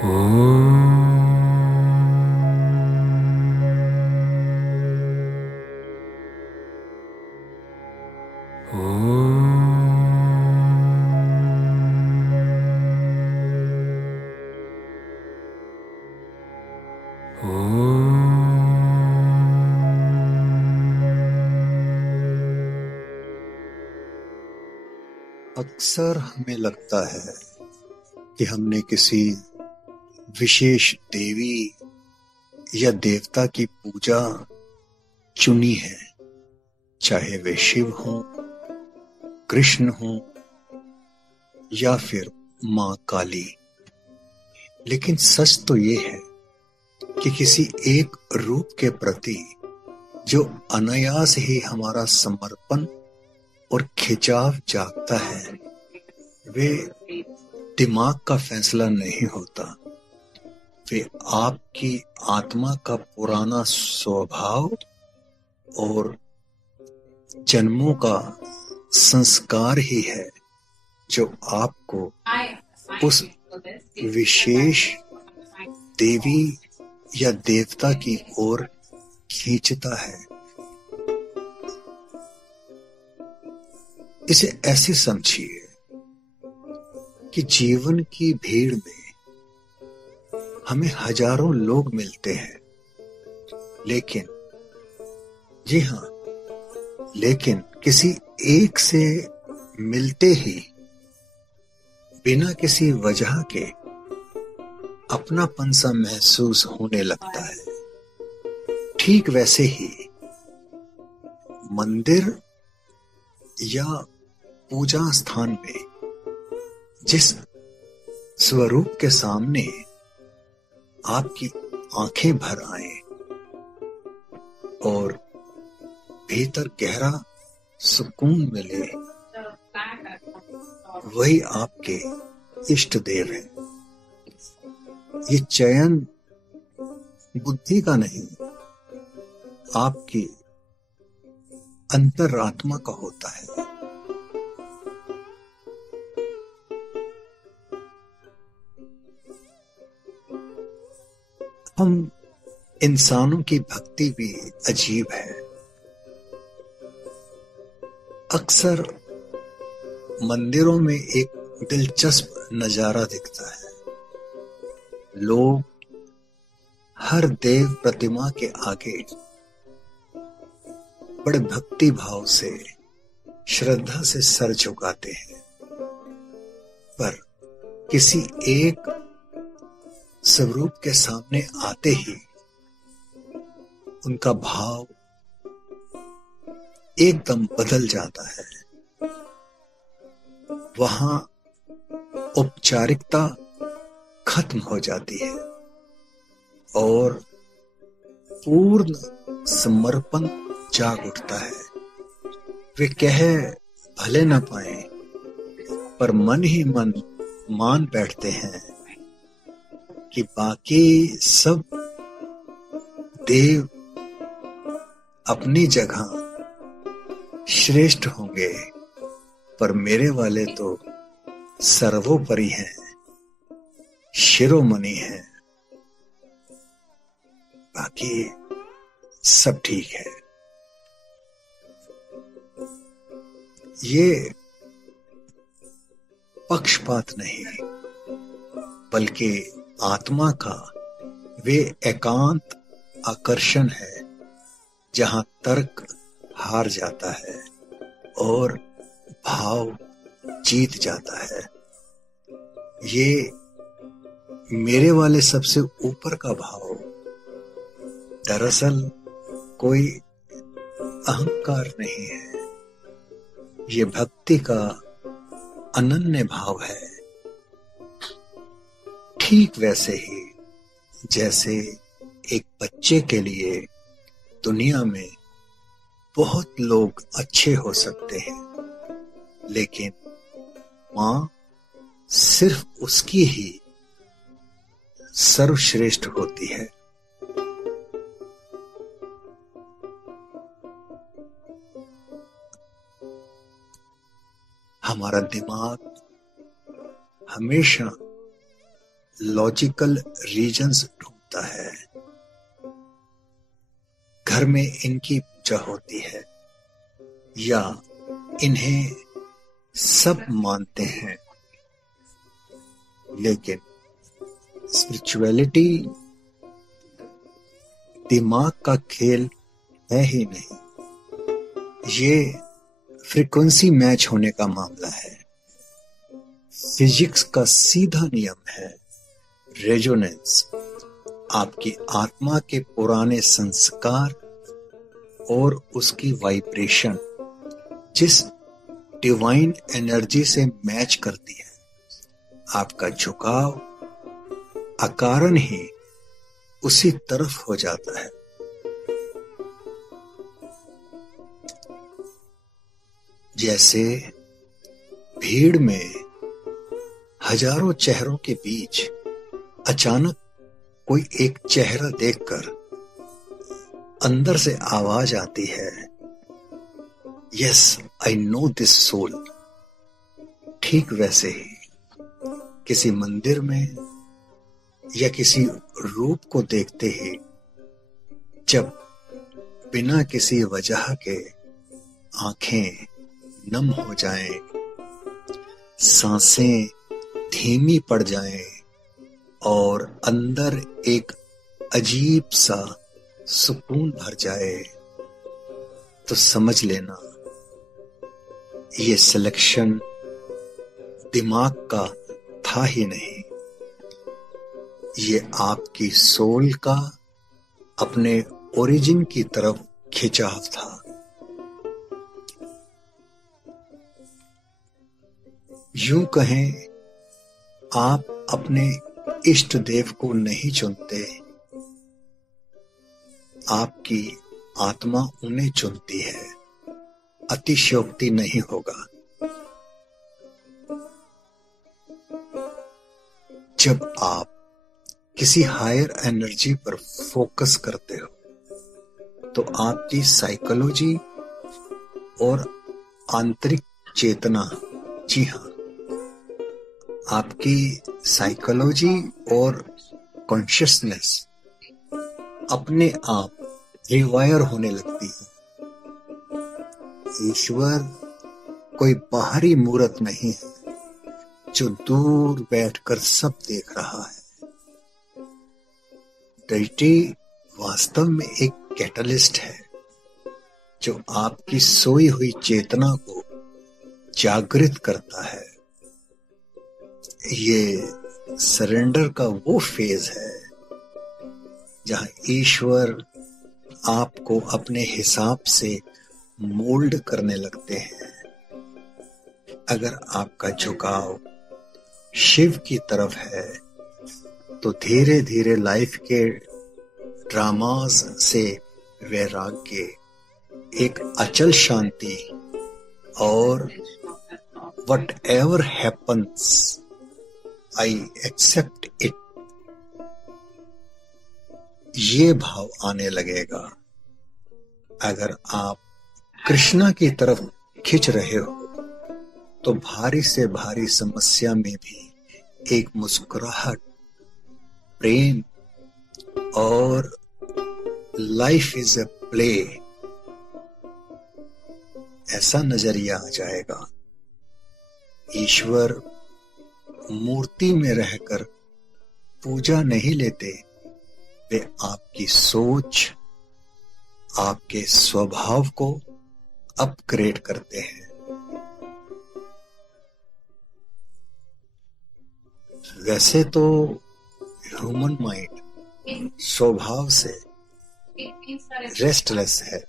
ओम। अक्सर हमें लगता है कि हमने किसी विशेष देवी या देवता की पूजा चुनी है, चाहे वे शिव हों, कृष्ण हों या फिर मां काली। लेकिन सच तो ये है कि किसी एक रूप के प्रति जो अनायास ही हमारा समर्पण और खिंचाव जागता है, वे दिमाग का फैसला नहीं होता, वे आपकी आत्मा का पुराना स्वभाव और जन्मों का संस्कार ही है जो आपको उस विशेष देवी या देवता की ओर खींचता है। इसे ऐसे समझिए कि जीवन की भीड़ में हमें हजारों लोग मिलते हैं, लेकिन जी हाँ, लेकिन किसी एक से मिलते ही बिना किसी वजह के अपनापन सा महसूस होने लगता है। ठीक वैसे ही मंदिर या पूजा स्थान में जिस स्वरूप के सामने आपकी आंखें भर आए और भीतर गहरा सुकून मिले, वही आपके इष्ट देव है। ये चयन बुद्धि का नहीं, आपकी अंतरात्मा का होता है। हम इंसानों की भक्ति भी अजीब है। अक्सर मंदिरों में एक दिलचस्प नजारा दिखता है। लोग हर देव प्रतिमा के आगे बड़े भक्ति भाव से, श्रद्धा से सर झुकाते हैं, पर किसी एक स्वरूप के सामने आते ही उनका भाव एकदम बदल जाता है। वहां औपचारिकता खत्म हो जाती है और पूर्ण समर्पण जाग उठता है। वे कह भले न पाए, पर मन ही मन मान बैठते हैं कि बाकी सब देव अपनी जगह श्रेष्ठ होंगे, पर मेरे वाले तो सर्वोपरि हैं, शिरोमणि हैं, बाकी सब ठीक है। ये पक्षपात नहीं, बल्कि आत्मा का वे एकांत आकर्षण है जहां तर्क हार जाता है और भाव जीत जाता है। ये मेरे वाले सबसे ऊपर का भाव दरअसल कोई अहंकार नहीं है, ये भक्ति का अनन्य भाव है। ठीक वैसे ही जैसे एक बच्चे के लिए दुनिया में बहुत लोग अच्छे हो सकते हैं, लेकिन मां सिर्फ उसकी ही सर्वश्रेष्ठ होती है। हमारा दिमाग हमेशा लॉजिकल रीजंस ढूंढता है। घर में इनकी पूजा होती है या इन्हें सब मानते हैं, लेकिन स्पिरिचुअलिटी दिमाग का खेल है ही नहीं। ये फ्रीक्वेंसी मैच होने का मामला है। फिजिक्स का सीधा नियम है रेजोनेंस। आपकी आत्मा के पुराने संस्कार और उसकी वाइब्रेशन जिस डिवाइन एनर्जी से मैच करती है, आपका झुकाव अकारण ही उसी तरफ हो जाता है। जैसे भीड़ में हजारों चेहरों के बीच अचानक कोई एक चेहरा देखकर अंदर से आवाज आती है, yes I know this soul. ठीक वैसे ही किसी मंदिर में या किसी रूप को देखते ही जब बिना किसी वजह के आंखें नम हो जाएं, सांसें धीमी पड़ जाएं और अंदर एक अजीब सा सुकून भर जाए, तो समझ लेना ये सिलेक्शन दिमाग का था ही नहीं। ये आपकी सोल का अपने ओरिजिन की तरफ खिंचाव था। यूं कहें, आप अपने इष्ट देव को नहीं चुनते, आपकी आत्मा उन्हें चुनती है। अतिशयोक्ति नहीं होगा। जब आप किसी हायर एनर्जी पर फोकस करते हो तो आपकी साइकोलॉजी और आंतरिक चेतना, जी हाँ, आपकी साइकोलॉजी और कॉन्शियसनेस अपने आप रिवायर होने लगती है। ईश्वर कोई बाहरी मूर्त नहीं है जो दूर बैठकर सब देख रहा है। डेटी वास्तव में एक कैटलिस्ट है जो आपकी सोई हुई चेतना को जागृत करता है। ये सरेंडर का वो फेज है जहां ईश्वर आपको अपने हिसाब से मोल्ड करने लगते हैं। अगर आपका झुकाव शिव की तरफ है तो धीरे धीरे लाइफ के ड्रामास से वैराग्य, एक अचल शांति और whatever happens I accept it, ये भाव आने लगेगा। अगर आप कृष्णा की तरफ खिंच रहे हो तो भारी से भारी समस्या में भी एक मुस्कुराहट, प्रेम और लाइफ इज ए प्ले, ऐसा नजरिया आ जाएगा। ईश्वर मूर्ति में रहकर पूजा नहीं लेते, वे आपकी सोच, आपके स्वभाव को अपग्रेड करते हैं। वैसे तो ह्यूमन माइंड स्वभाव से रेस्टलेस है।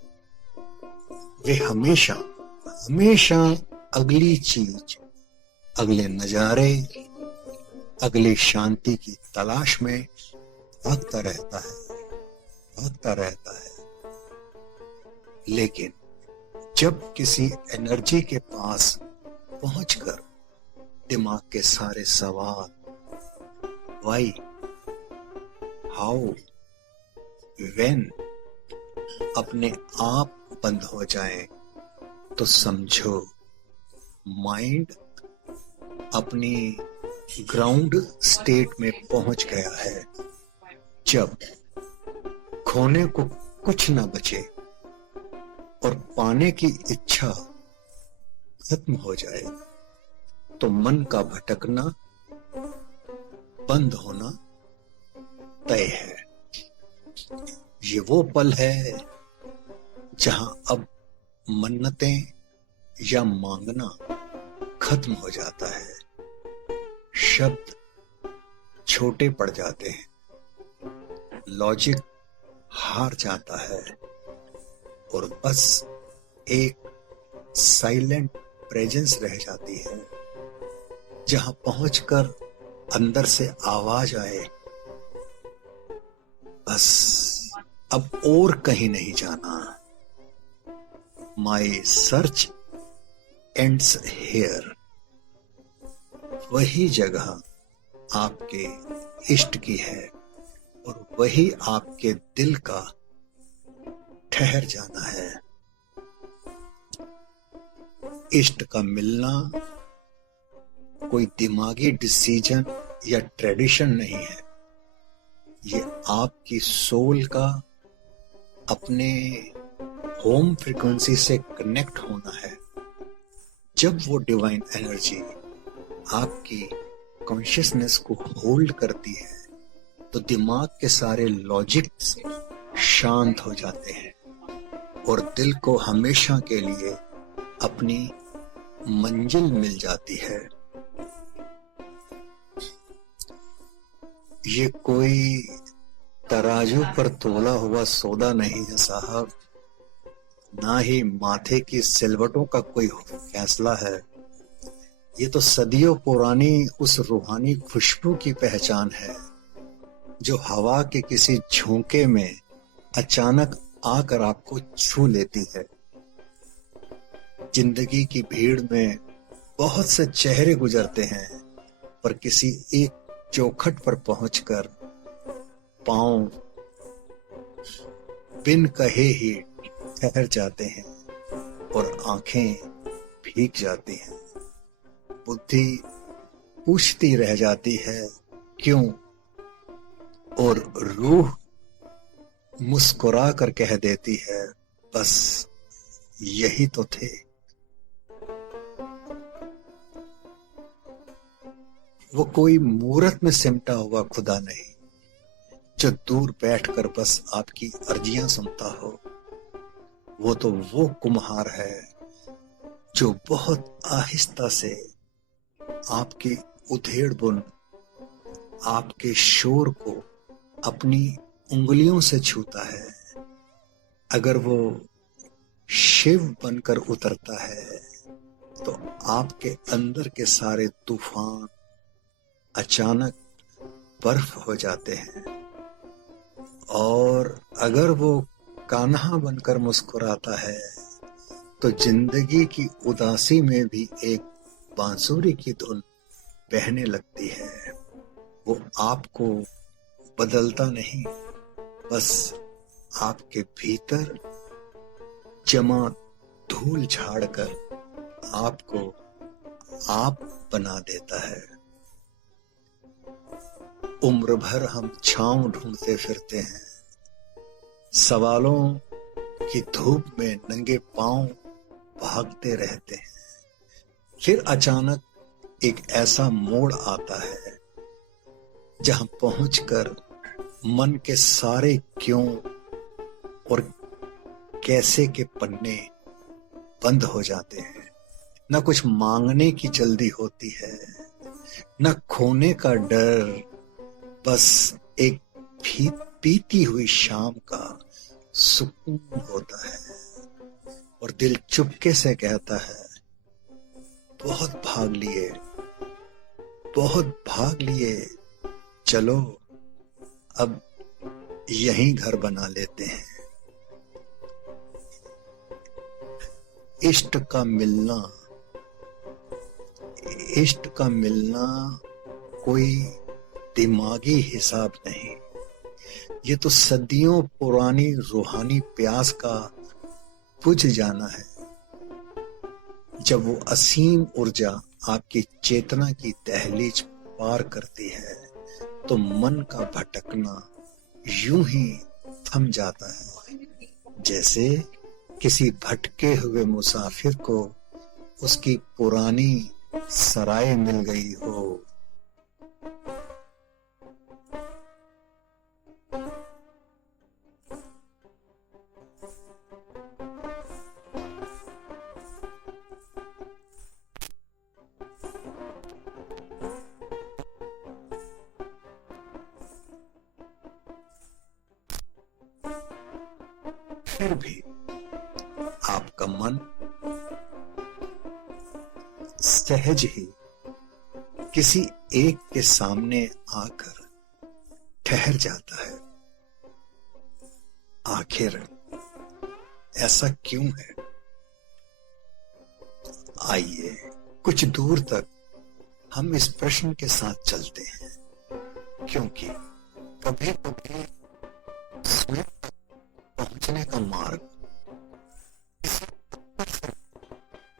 वे हमेशा हमेशा अगली चीज, अगले नजारे, अगली शांति की तलाश में भागता रहता है। लेकिन जब किसी एनर्जी के पास पहुंचकर दिमाग के सारे सवाल व्हाई, हाउ, व्हेन अपने आप बंद हो जाएं, तो समझो माइंड अपनी ग्राउंड स्टेट में पहुंच गया है, जब खोने को कुछ न बचे और पाने की इच्छा खत्म हो जाए, तो मन का भटकना बंद होना तय है। ये वो पल है जहां अब मन्नतें या मांगना खत्म हो जाता है, शब्द छोटे पड़ जाते हैं, लॉजिक हार जाता है और बस एक साइलेंट प्रेजेंस रह जाती है, जहां पहुंचकर अंदर से आवाज आए, बस अब और कहीं नहीं जाना। माई सर्च एंड्स हियर। वही जगह आपके इष्ट की है और वही आपके दिल का ठहर जाना है। इष्ट का मिलना कोई दिमागी डिसीजन या ट्रेडिशन नहीं है, ये आपकी सोल का अपने होम फ्रीक्वेंसी से कनेक्ट होना है। जब वो डिवाइन एनर्जी आपकी कॉन्शियसनेस को होल्ड करती है, तो दिमाग के सारे लॉजिक्स शांत हो जाते हैं और दिल को हमेशा के लिए अपनी मंजिल मिल जाती है। ये कोई तराजू पर तोला हुआ सौदा नहीं है साहब, ना ही माथे की सिलवटों का कोई फैसला है। ये तो सदियों पुरानी उस रूहानी खुशबू की पहचान है, जो हवा के किसी झोंके में अचानक आकर आपको छू लेती है। जिंदगी की भीड़ में बहुत से चेहरे गुजरते हैं, पर किसी एक चौखट पर पहुंचकर पांव बिन कहे ही ठहर जाते हैं और आंखें भीग जाती हैं। बुद्धि पूछती रह जाती है क्यों, और रूह मुस्कुरा कर कह देती है बस यही तो थे। वो कोई मूरत में सिमटा हुआ खुदा नहीं, जो दूर बैठकर बस आपकी अर्जियां सुनता हो। वो तो वो कुम्हार है जो बहुत आहिस्ता से आपकी उधेड़ बुन, आपके शोर को अपनी उंगलियों से छूता है। अगर वो शिव बनकर उतरता है, तो आपके अंदर के सारे तूफान अचानक बर्फ हो जाते हैं। और अगर वो कान्हा बनकर मुस्कुराता है, तो जिंदगी की उदासी में भी एक बांसुरी की धुन बहने लगती है। वो आपको बदलता नहीं, बस आपके भीतर जमा धूल झाड़कर आपको आप बना देता है। उम्र भर हम छांव ढूंढते फिरते हैं, सवालों की धूप में नंगे पांव भागते रहते हैं। फिर अचानक एक ऐसा मोड़ आता है जहां पहुंचकर मन के सारे क्यों और कैसे के पन्ने बंद हो जाते हैं। न कुछ मांगने की जल्दी होती है, न खोने का डर, बस एक पीती हुई शाम का सुकून होता है। और दिल चुपके से कहता है बहुत भाग लिए, बहुत भाग लिए, चलो अब यहीं घर बना लेते हैं। इष्ट का मिलना कोई दिमागी हिसाब नहीं, ये तो सदियों पुरानी रूहानी प्यास का बुझ जाना है। जब वो असीम ऊर्जा आपकी चेतना की दहलीज पार करती है तो मन का भटकना यूं ही थम जाता है, जैसे किसी भटके हुए मुसाफिर को उसकी पुरानी सराय मिल गई हो। फिर भी आपका मन सहज ही किसी एक के सामने आकर ठहर जाता है। आखिर ऐसा क्यों है? आइए कुछ दूर तक हम इस प्रश्न के साथ चलते हैं, क्योंकि कभी कभी स्वयं तक पहुंचने का मार्ग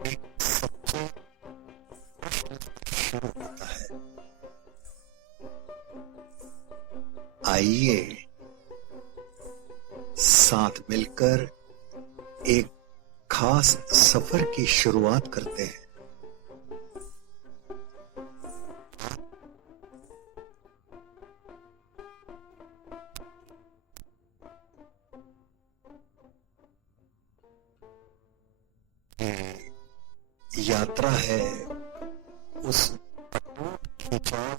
एक सच्चे प्रश्न से शुरू होता है। आइए साथ मिलकर एक खास सफर की शुरुआत करते हैं। ये यात्रा है उस अटूट खिंचाव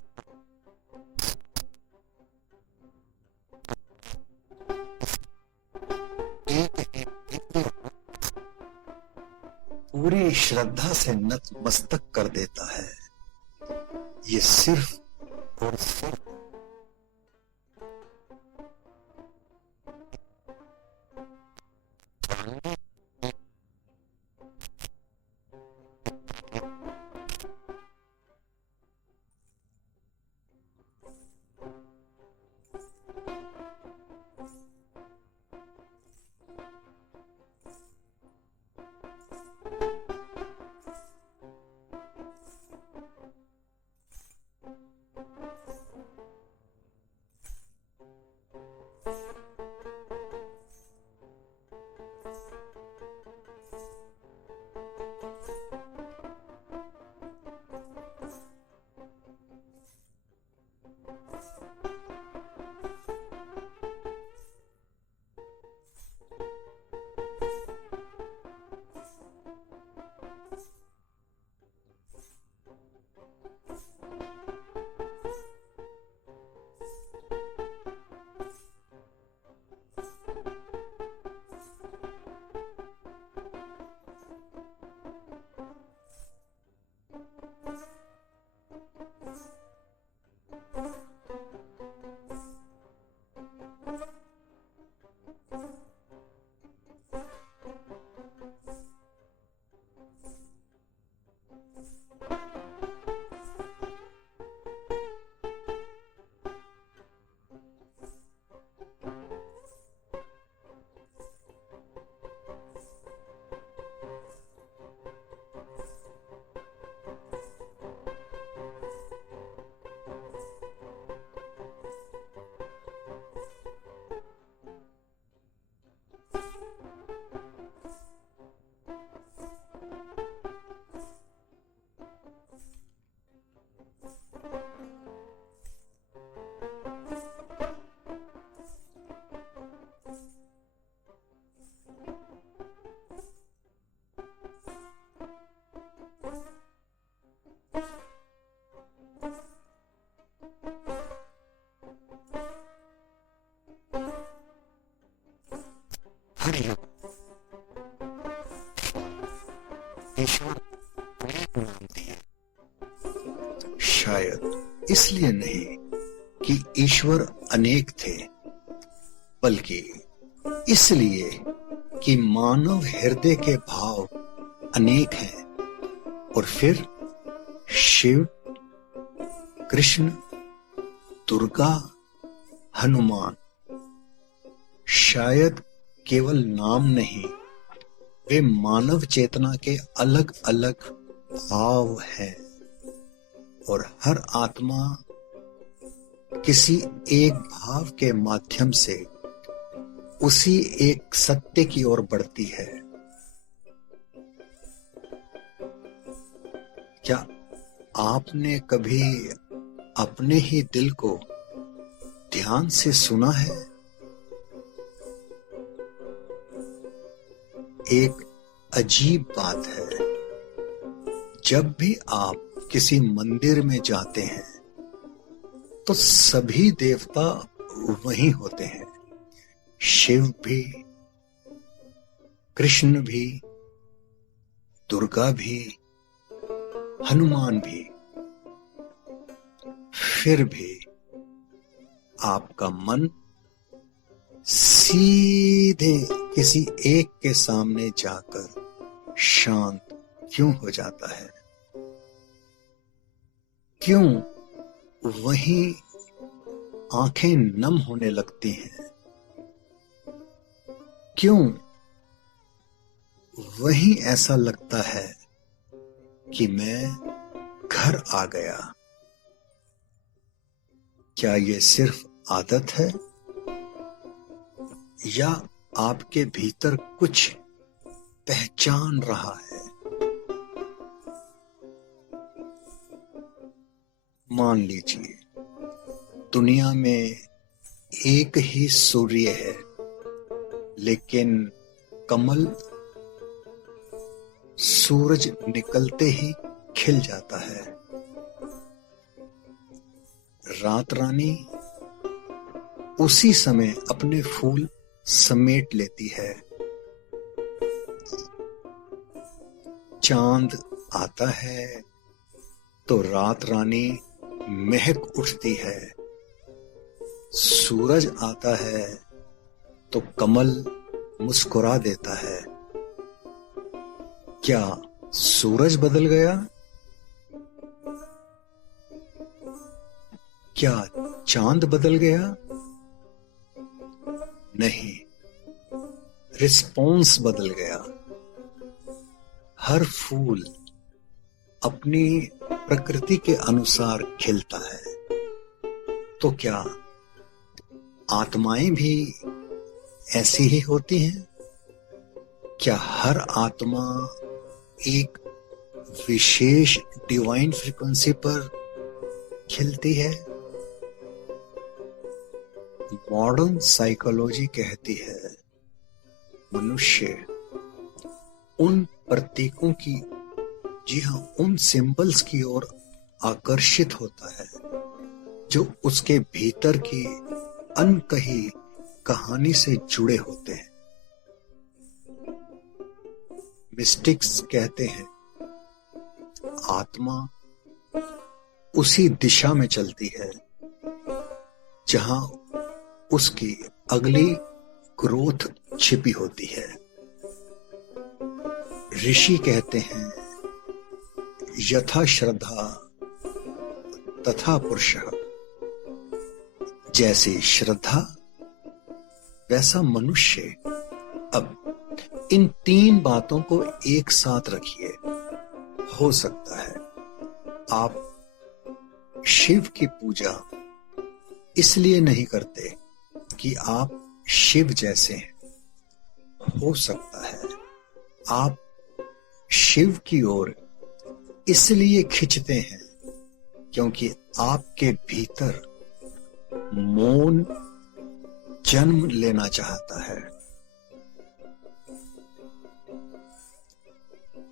पूरी श्रद्धा से नतमस्तक कर देता है। ये सिर्फ और सिर्फ ईश्वर अनेक नाम दिए, शायद इसलिए नहीं कि ईश्वर अनेक थे, बल्कि इसलिए कि मानव हृदय के भाव अनेक हैं। और फिर शिव, कृष्ण, दुर्गा, हनुमान शायद केवल नाम नहीं, वे मानव चेतना के अलग अलग भाव हैं। और हर आत्मा किसी एक भाव के माध्यम से उसी एक सत्य की ओर बढ़ती है। क्या आपने कभी अपने ही दिल को ध्यान से सुना है? एक अजीब बात है, जब भी आप किसी मंदिर में जाते हैं तो सभी देवता वहीं होते हैं। शिव भी, कृष्ण भी, दुर्गा भी, हनुमान भी। फिर भी आपका मन सीधे किसी एक के सामने जाकर शांत क्यों हो जाता है? क्यों वहीं आंखें नम होने लगती हैं? क्यों वहीं ऐसा लगता है कि मैं घर आ गया? क्या ये सिर्फ आदत है या आपके भीतर कुछ पहचान रहा है? मान लीजिए दुनिया में एक ही सूर्य है, लेकिन कमल सूरज निकलते ही खिल जाता है। रात रानी उसी समय अपने फूल समेट लेती है। चांद आता है तो रात रानी महक उठती है। सूरज आता है तो कमल मुस्कुरा देता है। क्या सूरज बदल गया? क्या चांद बदल गया? नहीं, रिस्पॉन्स बदल गया। हर फूल अपनी प्रकृति के अनुसार खिलता है। तो क्या आत्माएं भी ऐसी ही होती हैं? क्या हर आत्मा एक विशेष डिवाइन फ्रीक्वेंसी पर खिलती है? मॉडर्न साइकोलॉजी कहती है मनुष्य उन प्रतीकों की, जी हाँ, उन सिंबल्स की ओर आकर्षित होता है जो उसके भीतर की अनकही कहानी से जुड़े होते हैं। मिस्टिक्स कहते हैं आत्मा उसी दिशा में चलती है जहां उसकी अगली ग्रोथ छिपी होती है। ऋषि कहते हैं यथा श्रद्धा तथा पुरुषः। जैसी श्रद्धा वैसा मनुष्य। अब इन तीन बातों को एक साथ रखिए। हो सकता है आप शिव की पूजा इसलिए नहीं करते कि आप शिव जैसे हैं। हो सकता है आप शिव की ओर इसलिए खिंचते हैं क्योंकि आपके भीतर मौन जन्म लेना चाहता है।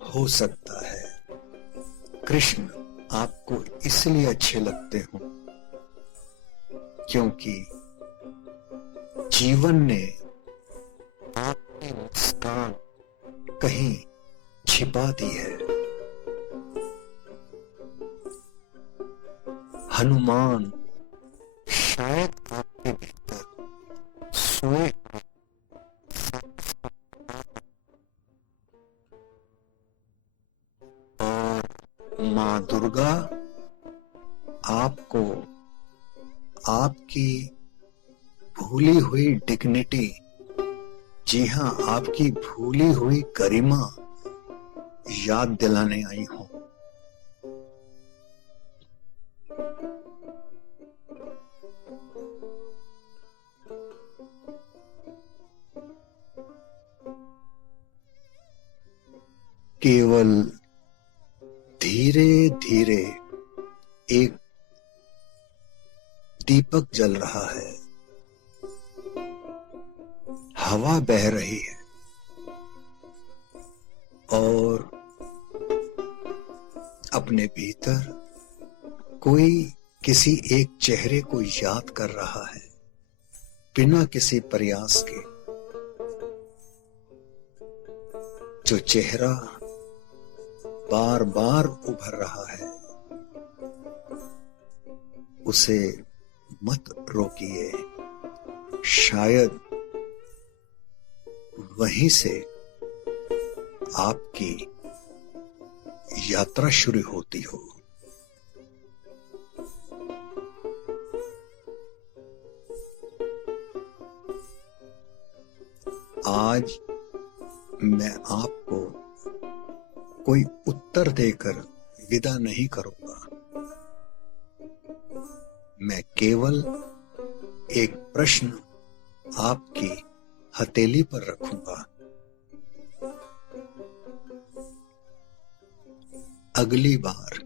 हो सकता है कृष्ण आपको इसलिए अच्छे लगते हों क्योंकि जीवन ने आपकी मुस्कान कहीं छिपा दी है। हनुमान शायद आपके भीतर सोए और मां दुर्गा आपको आपकी भूली हुई डिग्निटी, जी हां, आपकी भूली हुई गरिमा याद दिलाने आई हूं। केवल धीरे धीरे एक दीपक जल रहा है, हवा बह रही है और अपने भीतर कोई किसी एक चेहरे को याद कर रहा है बिना किसी प्रयास के। जो चेहरा बार बार उभर रहा है, उसे मत रोकिए। शायद वहीं से आपकी यात्रा शुरू होती हो। आज मैं आपको कोई उत्तर देकर विदा नहीं करूंगा। मैं केवल एक प्रश्न आपकी हथेली पर रखूंगा। अगली बार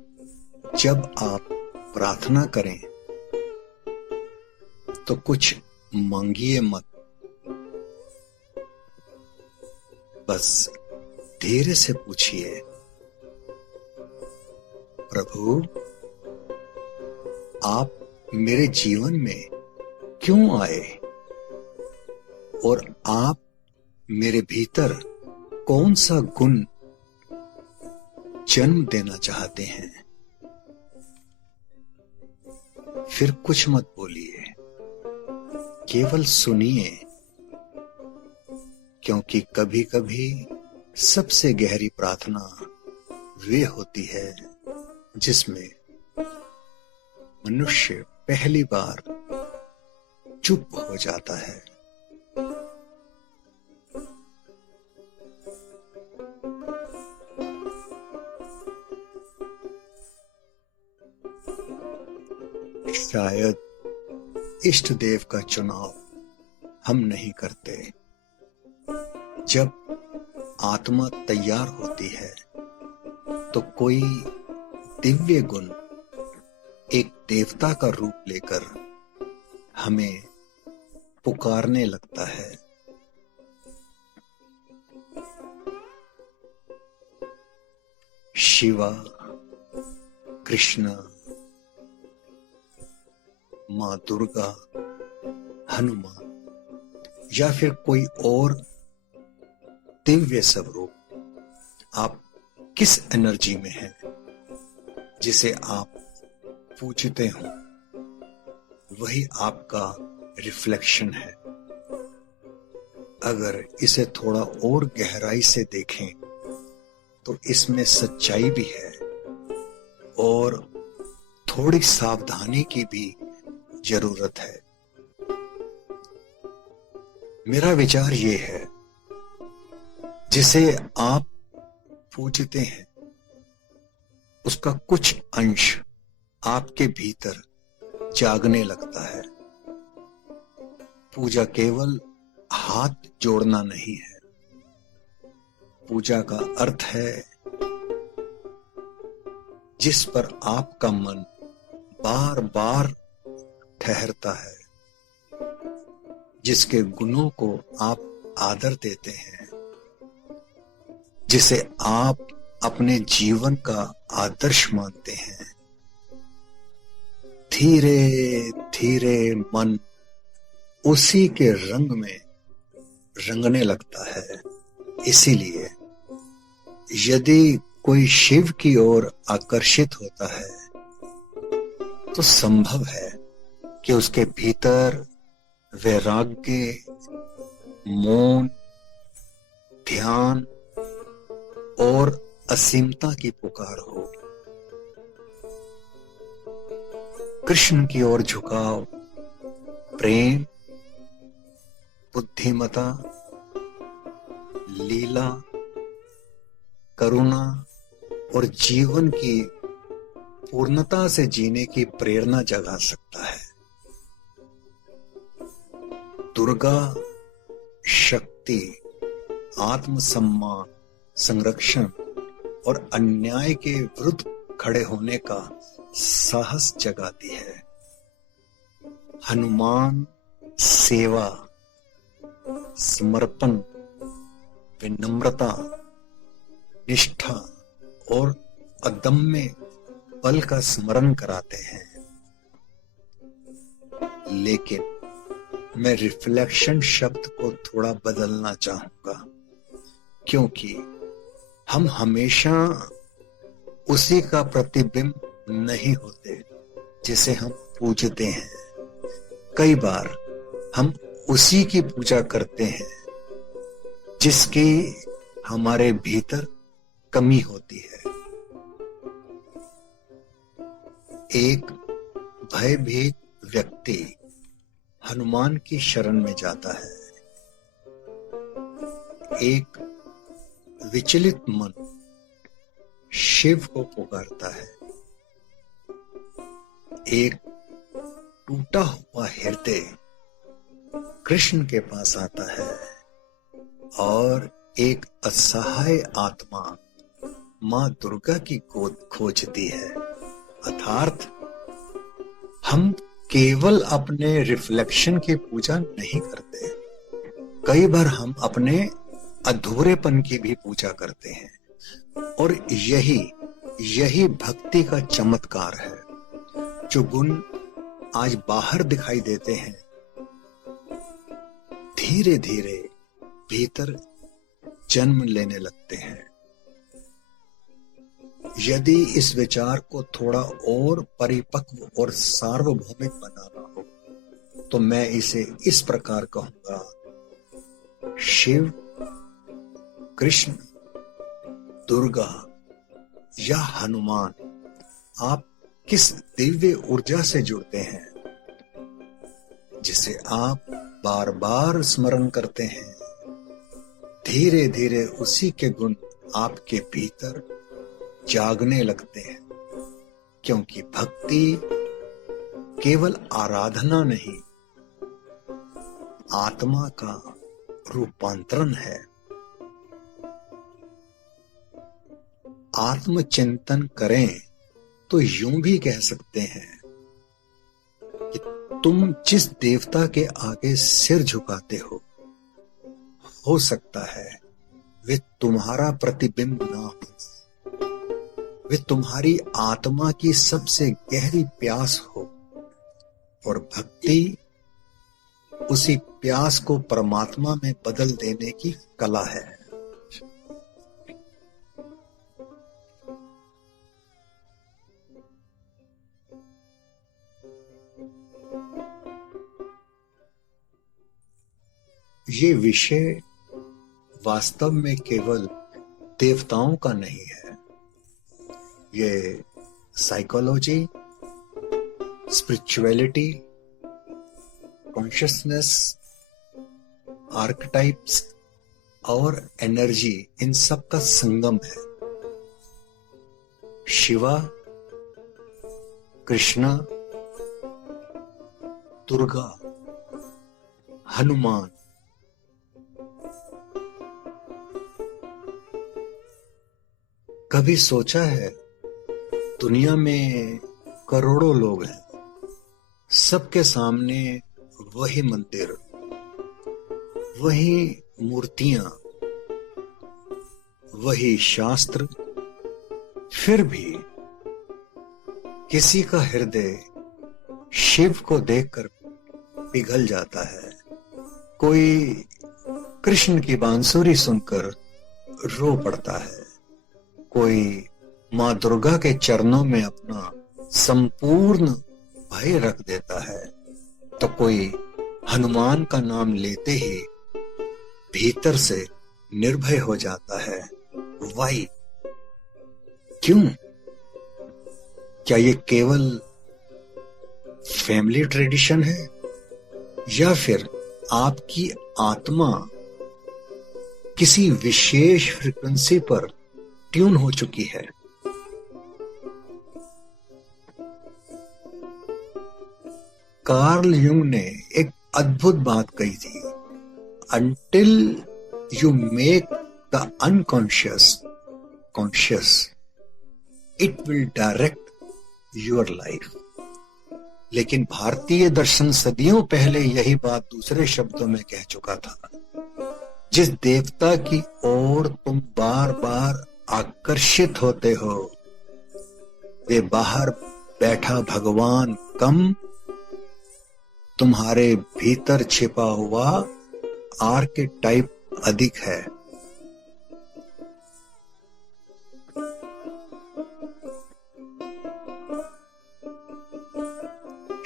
जब आप प्रार्थना करें तो कुछ मांगिए मत, बस धीरे से पूछिए, प्रभु आप मेरे जीवन में क्यों आए और आप मेरे भीतर कौन सा गुण जन्म देना चाहते हैं। फिर कुछ मत बोलिए, केवल सुनिए, क्योंकि कभी कभी सबसे गहरी प्रार्थना वे होती है जिसमें मनुष्य पहली बार चुप हो जाता है। शायद इष्ट देव का चुनाव हम नहीं करते। जब आत्मा तैयार होती है तो कोई दिव्य गुण एक देवता का रूप लेकर हमें पुकारने लगता है। शिवा, कृष्ण, मां दुर्गा, हनुमान या फिर कोई और दिव्य स्वरूप, आप किस एनर्जी में हैं जिसे आप पूजते हो, वही आपका रिफ्लेक्शन है। अगर इसे थोड़ा और गहराई से देखें तो इसमें सच्चाई भी है और थोड़ी सावधानी की भी जरूरत है। मेरा विचार ये है, जिसे आप पूजते हैं उसका कुछ अंश आपके भीतर जागने लगता है। पूजा केवल हाथ जोड़ना नहीं है। पूजा का अर्थ है जिस पर आपका मन बार बार ठहरता है, जिसके गुणों को आप आदर देते हैं, जिसे आप अपने जीवन का आदर्श मानते हैं। धीरे धीरे मन उसी के रंग में रंगने लगता है। इसीलिए यदि कोई शिव की ओर आकर्षित होता है तो संभव है कि उसके भीतर वैराग्य, मौन, ध्यान और असीमता की पुकार हो। कृष्ण की ओर झुकाव प्रेम, बुद्धिमता, लीला, करुणा और जीवन की पूर्णता से जीने की प्रेरणा जगा सकता है। दुर्गा शक्ति, आत्मसम्मान, संरक्षण और अन्याय के विरुद्ध खड़े होने का साहस जगाती है। हनुमान सेवा, समर्पण, विनम्रता, निष्ठा और अदम्य बल का स्मरण कराते हैं। लेकिन मैं रिफ्लेक्शन शब्द को थोड़ा बदलना चाहूंगा, क्योंकि हम हमेशा उसी का प्रतिबिंब नहीं होते जिसे हम पूजते हैं। कई बार हम उसी की पूजा करते हैं जिसकी हमारे भीतर कमी होती है। एक भयभीत व्यक्ति हनुमान की शरण में जाता है। एक विचलित मन शिव को पुकारता है। एक टूटा हुआ हृदय कृष्ण के पास आता है और एक असहाय आत्मा मां दुर्गा की गोद खोजती है। अर्थात हम केवल अपने रिफ्लेक्शन की पूजा नहीं करते, कई बार हम अपने अधूरेपन की भी पूजा करते हैं। और यही भक्ति का चमत्कार है। जो गुण आज बाहर दिखाई देते हैं, धीरे धीरे भीतर जन्म लेने लगते हैं। यदि इस विचार को थोड़ा और परिपक्व और सार्वभौमिक बनाना हो तो मैं इसे इस प्रकार कहूंगा: शिव, कृष्ण, दुर्गा या हनुमान, आप किस दिव्य ऊर्जा से जुड़ते हैं जिसे आप बार बार स्मरण करते हैं। धीरे धीरे उसी के गुण आपके भीतर जागने लगते हैं, क्योंकि भक्ति केवल आराधना नहीं, आत्मा का रूपांतरण है। आत्मचिंतन करें तो यूं भी कह सकते हैं कि तुम जिस देवता के आगे सिर झुकाते हो सकता है वे तुम्हारा प्रतिबिंब ना हो, वे तुम्हारी आत्मा की सबसे गहरी प्यास हो। और भक्ति उसी प्यास को परमात्मा में बदल देने की कला है। ये विषय वास्तव में केवल देवताओं का नहीं है। ये साइकोलॉजी, स्पिरिचुअलिटी, कॉन्शियसनेस, आर्केटाइप्स और एनर्जी, इन सब का संगम है। शिवा, कृष्णा, दुर्गा, हनुमान, कभी सोचा है दुनिया में करोड़ों लोग हैं, सबके सामने वही मंदिर, वही मूर्तियां, वही शास्त्र, फिर भी किसी का हृदय शिव को देखकर पिघल जाता है। कोई कृष्ण की बांसुरी सुनकर रो पड़ता है, कोई मां दुर्गा के चरणों में अपना संपूर्ण भय रख देता है, तो कोई हनुमान का नाम लेते ही भीतर से निर्भय हो जाता है। वाई? क्यों? क्या ये केवल फैमिली ट्रेडिशन है या फिर आपकी आत्मा किसी विशेष फ्रीक्वेंसी पर ट्यून हो चुकी है? कार्ल युंग ने एक अद्भुत बात कही थी: Until you make the unconscious conscious, it will direct your life. लेकिन भारतीय दर्शन सदियों पहले यही बात दूसरे शब्दों में कह चुका था। जिस देवता की ओर तुम बार बार आकर्षित होते हो, वे बाहर बैठा भगवान कम तुम्हारे भीतर छिपा हुआ आर्केटाइप अधिक है।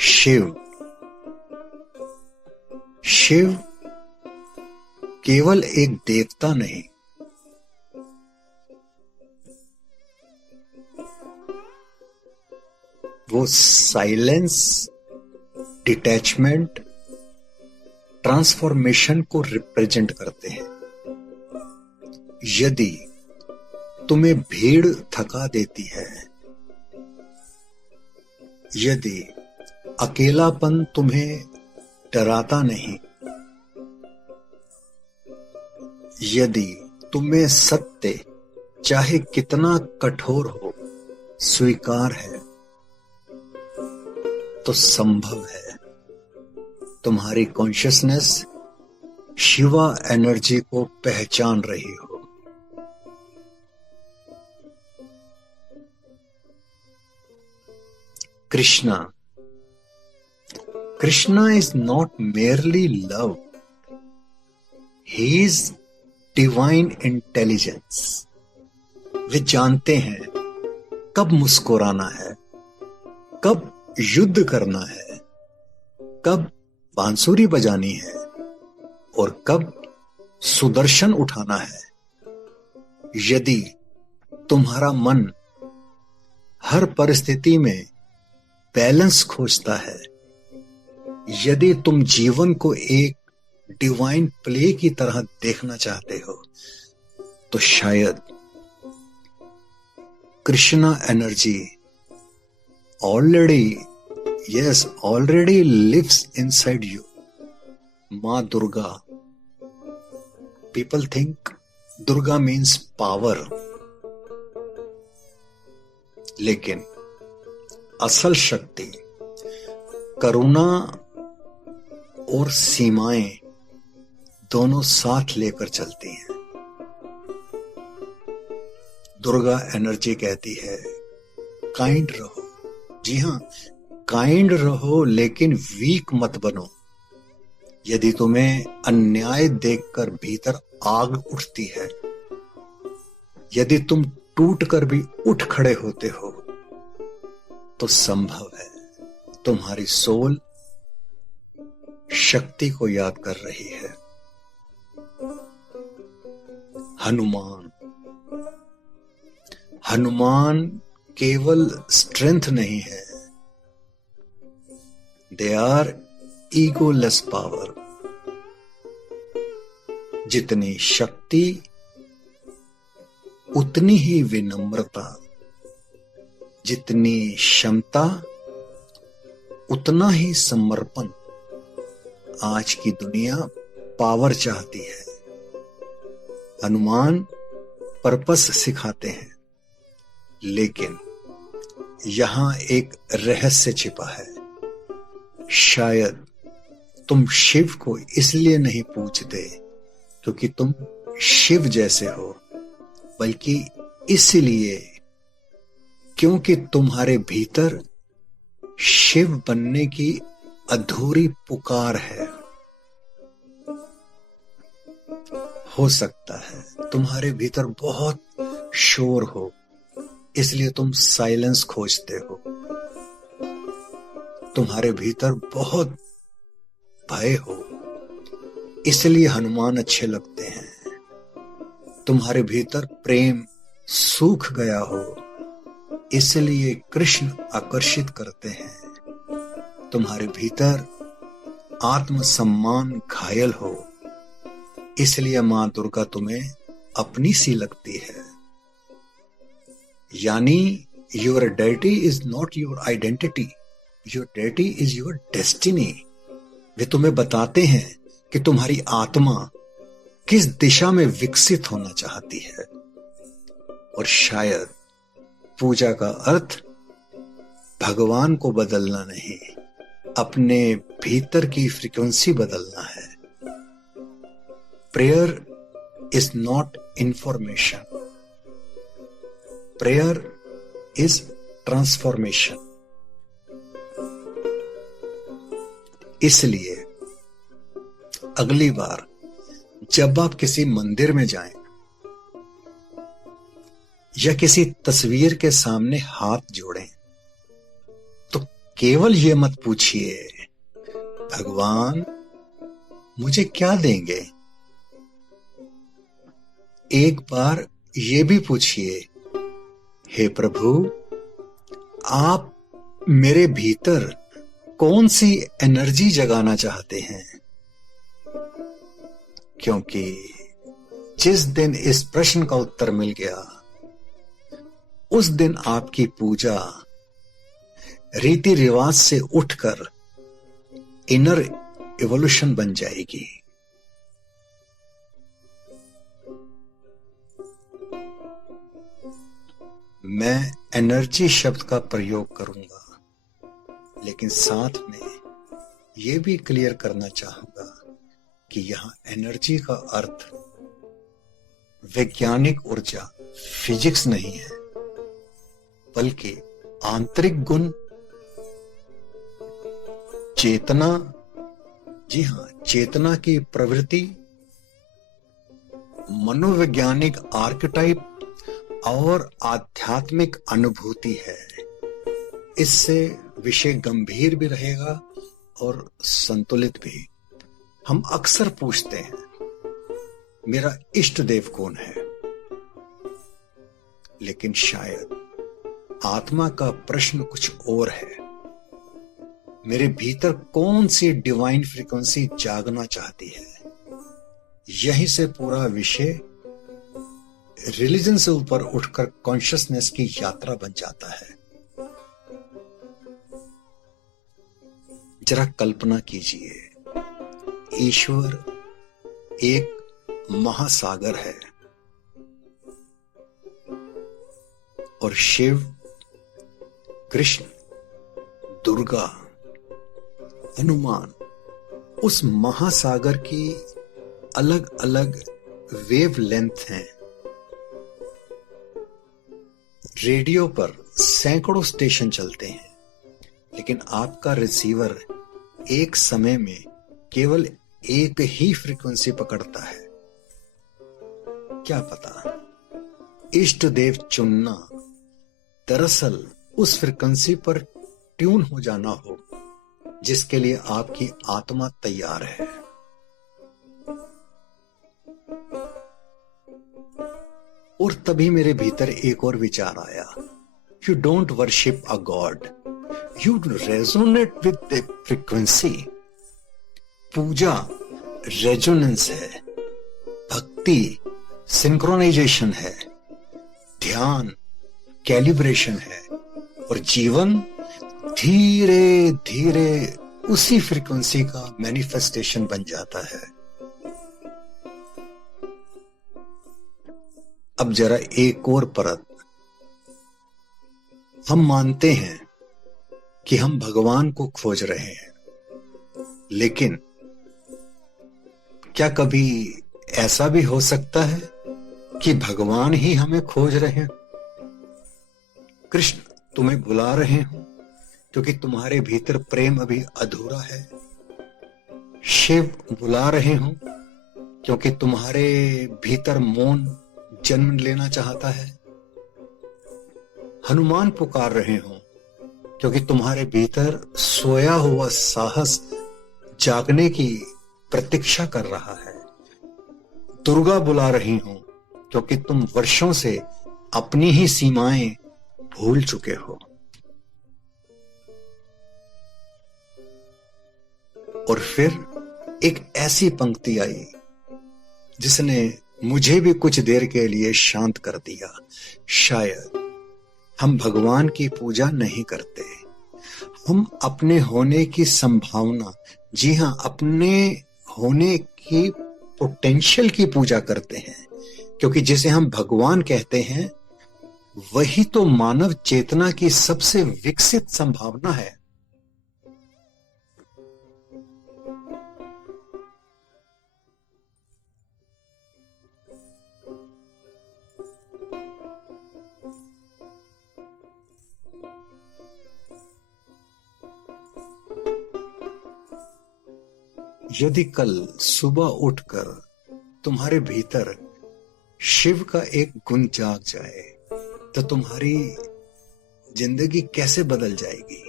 शिव केवल एक देवता नहीं, वो साइलेंस, डिटैचमेंट, ट्रांसफॉर्मेशन को रिप्रेजेंट करते हैं। यदि तुम्हें भीड़ थका देती है, यदि अकेलापन तुम्हें डराता नहीं, यदि तुम्हें सत्य चाहे कितना कठोर हो स्वीकार है, तो संभव है तुम्हारी कॉन्शियसनेस शिवा एनर्जी को पहचान रही हो। Krishna is not merely love. He is divine intelligence. वे जानते हैं कब मुस्कुराना है, कब युद्ध करना है, कब बांसुरी बजानी है और कब सुदर्शन उठाना है। यदि तुम्हारा मन हर परिस्थिति में बैलेंस खोजता है, यदि तुम जीवन को एक डिवाइन प्ले की तरह देखना चाहते हो, तो शायद Krishna energy already lives inside you. मां Durga. People think Durga means power. लेकिन असल शक्ति करुणा और सीमाएं दोनों साथ लेकर चलती हैं। दुर्गा एनर्जी कहती है काइंड रहो। जी हां, काइंड रहो, लेकिन वीक मत बनो। यदि तुम्हें अन्याय देखकर भीतर आग उठती है, यदि तुम टूट कर भी उठ खड़े होते हो, तो संभव है तुम्हारी सोल शक्ति को याद कर रही है। हनुमान केवल स्ट्रेंथ नहीं है, दे आर ईगोलेस पावर। जितनी शक्ति उतनी ही विनम्रता, जितनी क्षमता उतना ही समर्पण। आज की दुनिया पावर चाहती है, हनुमान पर्पस सिखाते हैं, लेकिन यहां एक रहस्य छिपा है। शायद तुम शिव को इसलिए नहीं पूजते क्योंकि तुम शिव जैसे हो, बल्कि इसलिए क्योंकि तुम्हारे भीतर शिव बनने की अधूरी पुकार है। हो सकता है तुम्हारे भीतर बहुत शोर हो, इसलिए तुम साइलेंस खोजते हो। तुम्हारे भीतर बहुत भय हो, इसलिए हनुमान अच्छे लगते हैं। तुम्हारे भीतर प्रेम सूख गया हो, इसलिए कृष्ण आकर्षित करते हैं। तुम्हारे भीतर आत्मसम्मान घायल हो, इसलिए मां दुर्गा तुम्हें अपनी सी लगती है। यानी your duty is not your identity, your duty is your destiny. वे तुम्हें बताते हैं कि तुम्हारी आत्मा किस दिशा में विकसित होना चाहती है। और शायद पूजा का अर्थ भगवान को बदलना नहीं, अपने भीतर की फ्रीक्वेंसी बदलना है। Prayer is not information, prayer is transformation. इसलिए अगली बार जब आप किसी मंदिर में जाएं या किसी तस्वीर के सामने हाथ जोड़ें तो केवल ये मत पूछिए भगवान मुझे क्या देंगे। एक बार ये भी पूछिए, हे प्रभु आप मेरे भीतर कौन सी एनर्जी जगाना चाहते हैं, क्योंकि जिस दिन इस प्रश्न का उत्तर मिल गया उस दिन आपकी पूजा रीति रिवाज से उठकर इनर इवोल्यूशन बन जाएगी। मैं एनर्जी शब्द का प्रयोग करूंगा, लेकिन साथ में यह भी क्लियर करना चाहूंगा कि यहां एनर्जी का अर्थ वैज्ञानिक ऊर्जा, फिजिक्स नहीं है, बल्कि आंतरिक गुण, चेतना। जी हां, चेतना की प्रवृत्ति, मनोवैज्ञानिक आर्केटाइप और आध्यात्मिक अनुभूति है। इससे विषय गंभीर भी रहेगा और संतुलित भी। हम अक्सर पूछते हैं मेरा इष्ट देव कौन है, लेकिन शायद आत्मा का प्रश्न कुछ और है। मेरे भीतर कौन सी डिवाइन फ्रीक्वेंसी जागना चाहती है। यहीं से पूरा विषय रिलीजन से ऊपर उठकर कॉन्शियसनेस की यात्रा बन जाता है। जरा कल्पना कीजिए, ईश्वर एक महासागर है और शिव, कृष्ण, दुर्गा, हनुमान उस महासागर की अलग अलग वेव लेंथ हैं। रेडियो पर सैकड़ों स्टेशन चलते हैं, लेकिन आपका रिसीवर एक समय में केवल एक ही फ्रीक्वेंसी पकड़ता है। क्या पता इष्ट देव चुनना दरअसल उस फ्रीक्वेंसी पर ट्यून हो जाना हो जिसके लिए आपकी आत्मा तैयार है। और तभी मेरे भीतर एक और विचार आया, you don't worship a god, you resonate with the frequency. पूजा रेजोनेंस है, भक्ति सिंक्रोनाइजेशन है, ध्यान कैलिब्रेशन है, और जीवन धीरे धीरे उसी फ्रीक्वेंसी का मैनिफेस्टेशन बन जाता है। अब जरा एक और परत, हम मानते हैं कि हम भगवान को खोज रहे हैं, लेकिन क्या कभी ऐसा भी हो सकता है कि भगवान ही हमें खोज रहे हैं? कृष्ण तुम्हें बुला रहे हो क्योंकि तुम्हारे भीतर प्रेम अभी अधूरा है। शिव बुला रहे हो क्योंकि तुम्हारे भीतर मौन जन्म लेना चाहता है। हनुमान पुकार रहे हो क्योंकि तुम्हारे भीतर सोया हुआ साहस जागने की प्रतीक्षा कर रहा है। दुर्गा बुला रही हो क्योंकि तुम वर्षों से अपनी ही सीमाएं भूल चुके हो। और फिर एक ऐसी पंक्ति आई जिसने मुझे भी कुछ देर के लिए शांत कर दिया। शायद हम भगवान की पूजा नहीं करते, हम अपने होने की संभावना, जी हां, अपने होने की पोटेंशियल की पूजा करते हैं, क्योंकि जिसे हम भगवान कहते हैं वही तो मानव चेतना की सबसे विकसित संभावना है। यदि कल सुबह उठकर तुम्हारे भीतर शिव का एक गुण जाग जाए तो तुम्हारी जिंदगी कैसे बदल जाएगी।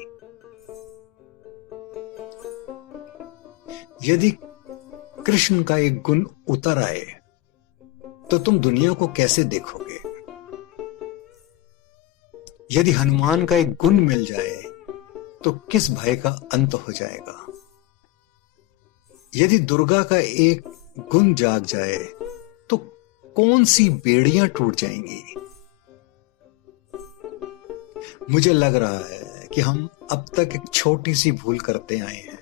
यदि कृष्ण का एक गुण उतर आए तो तुम दुनिया को कैसे देखोगे। यदि हनुमान का एक गुण मिल जाए तो किस भय का अंत हो जाएगा। यदि दुर्गा का एक गुण जाग जाए तो कौन सी बेड़ियां टूट जाएंगी। मुझे लग रहा है कि हम अब तक एक छोटी सी भूल करते आए हैं।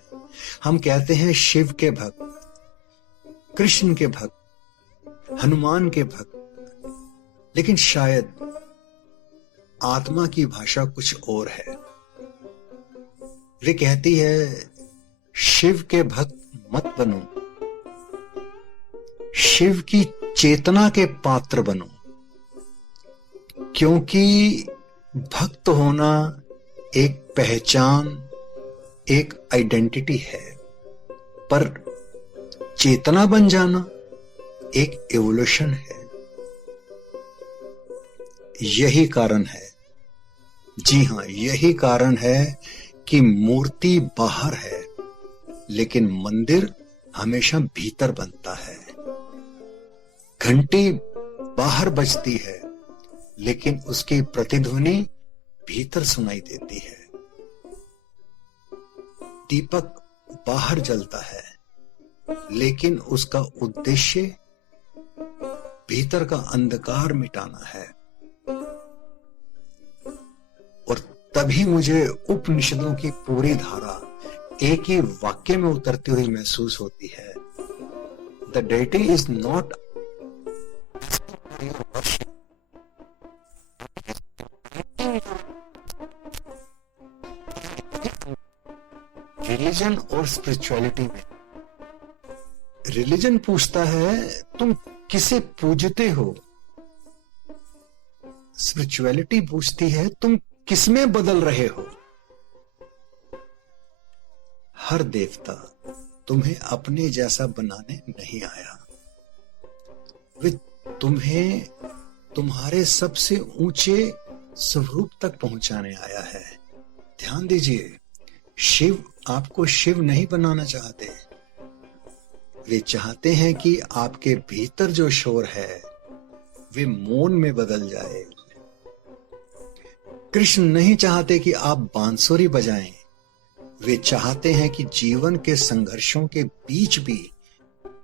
हम कहते हैं शिव के भक्त, कृष्ण के भक्त, हनुमान के भक्त, लेकिन शायद आत्मा की भाषा कुछ और है। वे कहती है शिव के भक्त मत बनो, शिव की चेतना के पात्र बनो, क्योंकि भक्त होना एक पहचान, एक आइडेंटिटी है, पर चेतना बन जाना एक एवोल्यूशन है। यही कारण है, जी हां, यही कारण है कि मूर्ति बाहर है लेकिन मंदिर हमेशा भीतर बनता है। घंटी बाहर बजती है लेकिन उसकी प्रतिध्वनि भीतर सुनाई देती है। दीपक बाहर जलता है लेकिन उसका उद्देश्य भीतर का अंधकार मिटाना है। और तभी मुझे उपनिषदों की पूरी धारा एक ही वाक्य में उतरती हुई महसूस होती है। The deity is not religion और स्पिरिचुअलिटी में। रिलीजन पूछता है तुम किसे पूजते हो, स्पिरिचुअलिटी पूछती है तुम किसमें बदल रहे हो। हर देवता तुम्हें अपने जैसा बनाने नहीं आया, वे तुम्हें तुम्हारे सबसे ऊंचे स्वरूप तक पहुंचाने आया है। ध्यान दीजिए, शिव आपको शिव नहीं बनाना चाहते। वे चाहते हैं कि आपके भीतर जो शोर है वे मौन में बदल जाए। कृष्ण नहीं चाहते कि आप बांसुरी बजाएं, वे चाहते हैं कि जीवन के संघर्षों के बीच भी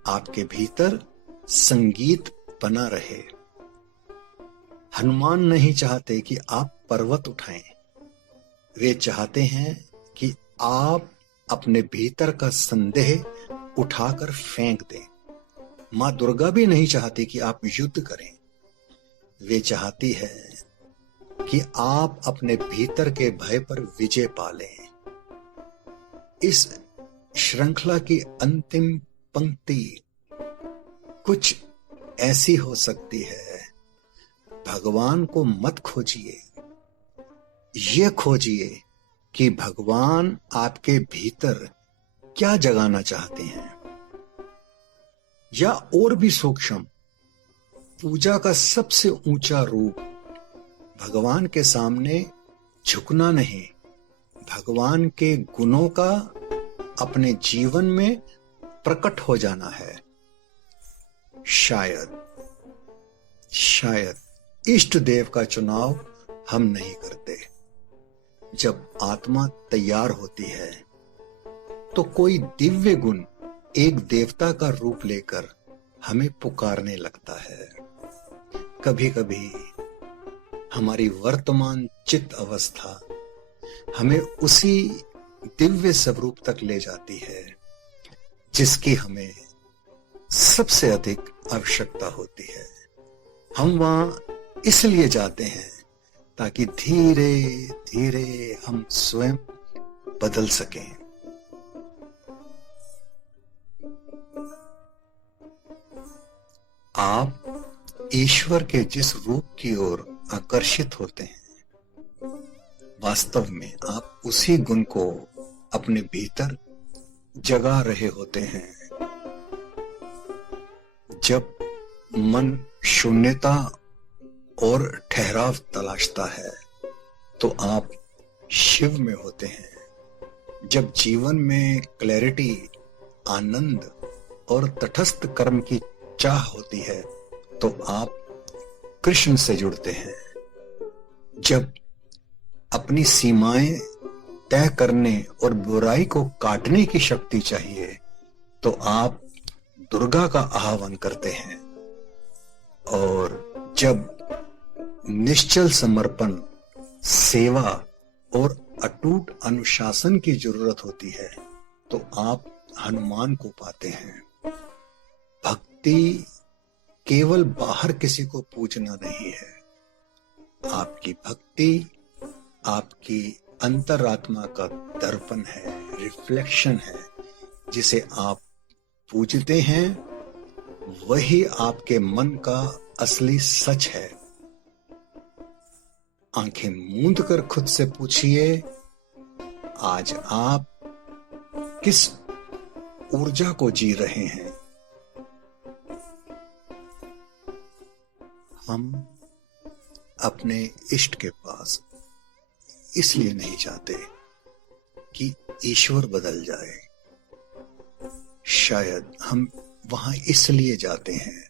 आपके भीतर संगीत बना रहे। हनुमान नहीं चाहते कि आप पर्वत उठाएं, वे चाहते हैं कि आप अपने भीतर का संदेह उठाकर फेंक दें। मां दुर्गा भी नहीं चाहती कि आप युद्ध करें, वे चाहती है कि आप अपने भीतर के भय पर विजय पा लें। इस श्रृंखला की अंतिम पंक्ति कुछ ऐसी हो सकती है, भगवान को मत खोजिए, ये खोजिए कि भगवान आपके भीतर क्या जगाना चाहते हैं। या और भी सूक्ष्म, पूजा का सबसे ऊंचा रूप भगवान के सामने झुकना नहीं, भगवान के गुणों का अपने जीवन में प्रकट हो जाना है। शायद इष्ट देव का चुनाव हम नहीं करते। जब आत्मा तैयार होती है तो कोई दिव्य गुण एक देवता का रूप लेकर हमें पुकारने लगता है। कभी कभी हमारी वर्तमान चित्त अवस्था हमें उसी दिव्य स्वरूप तक ले जाती है जिसकी हमें सबसे अधिक आवश्यकता होती है। हम वहां इसलिए जाते हैं ताकि धीरे धीरे हम स्वयं बदल सकें। आप ईश्वर के जिस रूप की ओर आकर्षित होते हैं, वास्तव में आप उसी गुण को अपने भीतर जगा रहे होते हैं। जब मन शून्यता और ठहराव तलाशता है तो आप शिव में होते हैं। जब जीवन में क्लैरिटी, आनंद और तटस्थ कर्म की चाह होती है तो आप कृष्ण से जुड़ते हैं। जब अपनी सीमाएं तय करने और बुराई को काटने की शक्ति चाहिए तो आप दुर्गा का आह्वान करते हैं। और जब निश्चल समर्पण, सेवा और अटूट अनुशासन की जरूरत होती है तो आप हनुमान को पाते हैं। भक्ति केवल बाहर किसी को पूजना नहीं है। आपकी भक्ति आपकी अंतरात्मा का दर्पण है, रिफ्लेक्शन है। जिसे आप पूजते हैं वही आपके मन का असली सच है। आंखें मूंद कर खुद से पूछिए, आज आप किस ऊर्जा को जी रहे हैं? हम अपने इष्ट के पास इसलिए नहीं चाहते कि ईश्वर बदल जाए। शायद हम वहां इसलिए जाते हैं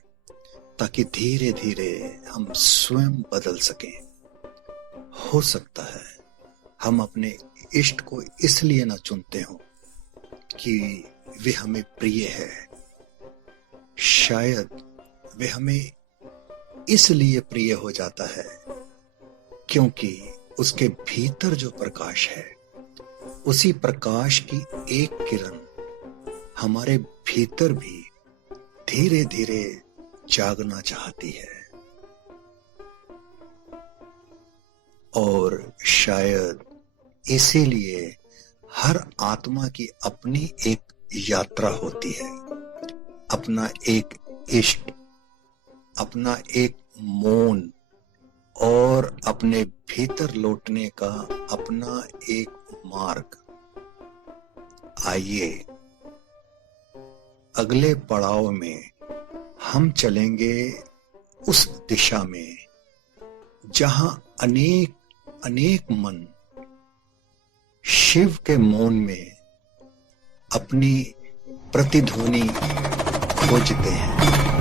ताकि धीरे धीरे हम स्वयं बदल सकें। हो सकता है हम अपने इष्ट को इसलिए ना चुनते हो कि वे हमें प्रिय है। शायद वे हमें इसलिए प्रिय हो जाता है क्योंकि उसके भीतर जो प्रकाश है, उसी प्रकाश की एक किरण हमारे भीतर भी धीरे धीरे जागना चाहती है। और शायद इसीलिए हर आत्मा की अपनी एक यात्रा होती है, अपना एक इष्ट, अपना एक मौन और अपने भीतर लौटने का अपना एक मार्ग। आइए अगले पड़ाव में हम चलेंगे उस दिशा में जहां अनेक अनेक मन शिव के मौन में अपनी प्रतिध्वनि खोजते हैं।